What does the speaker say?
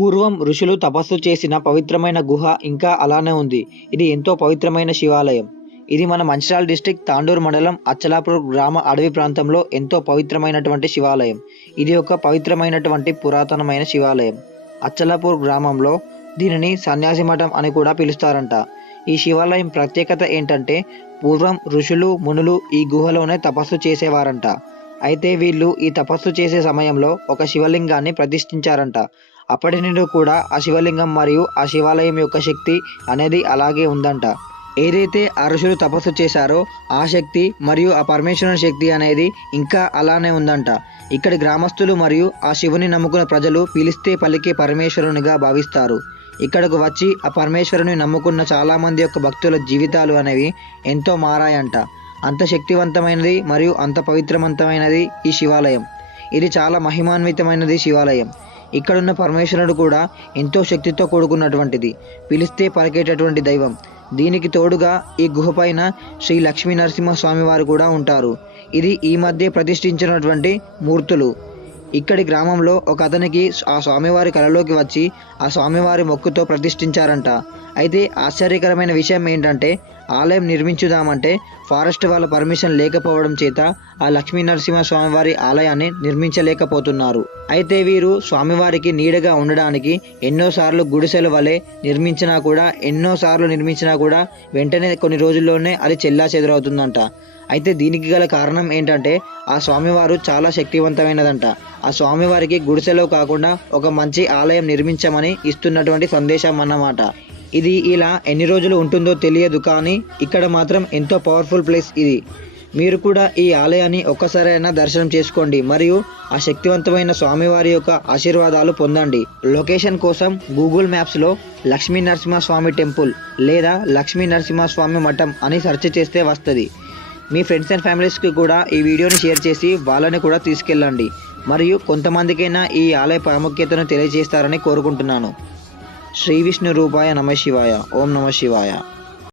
పూర్వం ఋషులు తపస్సు చేసిన పవిత్రమైన గుహ ఇంకా అలానే ఉంది. ఇది ఎంతో పవిత్రమైన శివాలయం. ఇది మన మంచిర్యాల డిస్టిక్ తాండూరు మండలం అచ్చలాపూర్ గ్రామ అడవి ప్రాంతంలో ఎంతో పవిత్రమైనటువంటి శివాలయం. ఇది ఒక పవిత్రమైనటువంటి పురాతనమైన శివాలయం. అచ్చలాపూర్ గ్రామంలో దీనిని సన్యాసి మఠం అని కూడా పిలుస్తారంట. ఈ శివాలయం ప్రత్యేకత ఏంటంటే పూర్వం ఋషులు మునులు ఈ గుహలోనే తపస్సు చేసేవారంట. అయితే వీళ్ళు ఈ తపస్సు చేసే సమయంలో ఒక శివలింగాన్ని ప్రతిష్ఠించారంట. అప్పటి నుండి కూడా ఆ శివలింగం మరియు ఆ శివాలయం యొక్క శక్తి అనేది అలాగే ఉందంట. ఏదైతే ఆ ఋషులు తపస్సు చేశారో ఆ శక్తి మరియు ఆ పరమేశ్వరుని శక్తి అనేది ఇంకా అలానే ఉందంట. ఇక్కడి గ్రామస్తులు మరియు ఆ శివుని నమ్ముకున్న ప్రజలు పిలిస్తే పలికే పరమేశ్వరునిగా భావిస్తారు. ఇక్కడకు వచ్చి ఆ పరమేశ్వరుని నమ్ముకున్న చాలామంది యొక్క భక్తుల జీవితాలు అనేవి ఎంతో మారాయంట. అంత శక్తివంతమైనది మరియు అంత పవిత్రవంతమైనది ఈ శివాలయం. ఇది చాలా మహిమాన్వితమైనది శివాలయం. ఇక్కడున్న పరమేశ్వరుడు కూడా ఎంతో శక్తితో కూడుకున్నటువంటిది. పిలిస్తే పలికేటటువంటి దైవం. దీనికి తోడుగా ఈ గుహ పైన శ్రీ లక్ష్మీ నరసింహస్వామి వారు కూడా ఉంటారు. ఇది ఈ మధ్య ప్రతిష్ఠించినటువంటి మూర్తులు. ఇక్కడి గ్రామంలో ఒక అతనికి ఆ స్వామివారి కలలోకి వచ్చి ఆ స్వామివారి మొక్కుతో ప్రతిష్ఠించారంట. అయితే ఆశ్చర్యకరమైన విషయం ఏంటంటే ఆలయం నిర్మించుదామంటే ఫారెస్ట్ వాళ్ళ పర్మిషన్ లేకపోవడం చేత ఆ లక్ష్మీ నరసింహ స్వామివారి ఆలయాన్ని నిర్మించలేకపోతున్నారు. అయితే వీరు స్వామివారికి నీడగా ఉండడానికి ఎన్నోసార్లు గుడిసెల వలె నిర్మించినా కూడా ఎన్నోసార్లు నిర్మించినా కూడా వెంటనే కొన్ని రోజుల్లోనే అది చెల్లా చెదరవుతుందంట. అయితే దీనికి గల కారణం ఏంటంటే ఆ స్వామివారు చాలా శక్తివంతమైనదంట. ఆ స్వామివారికి గుడిసెలో కాకుండా ఒక మంచి ఆలయం నిర్మించమని ఇస్తున్నటువంటి సందేశం అన్నమాట. ఇది ఇలా ఎన్ని రోజులు ఉంటుందో తెలియదు కానీ ఇక్కడ మాత్రం ఎంతో పవర్ఫుల్ ప్లేస్ ఇది. మీరు కూడా ఈ ఆలయాన్ని ఒక్కసారైనా దర్శనం చేసుకోండి మరియు ఆ శక్తివంతమైన స్వామివారి యొక్క ఆశీర్వాదాలు పొందండి. లొకేషన్ కోసం గూగుల్ మ్యాప్స్లో లక్ష్మీ నరసింహస్వామి టెంపుల్ లేదా లక్ష్మీ నరసింహస్వామి మఠం అని సెర్చ్ చేస్తే వస్తుంది. మీ ఫ్రెండ్స్ అండ్ ఫ్యామిలీస్కి కూడా ఈ వీడియోని షేర్ చేసి వాళ్ళని కూడా తీసుకెళ్ళండి. మరియు కొంతమందికైనా ఈ ఆలయ ప్రాముఖ్యతను తెలియజేస్తారని కోరుకుంటున్నాను. ಶ್ರೀ ವಿಷ್ಣು ರೂಪಾಯ ನಮಃ ಶಿವಾಯ. ಓಂ ನಮ ಶಿವಾಯ.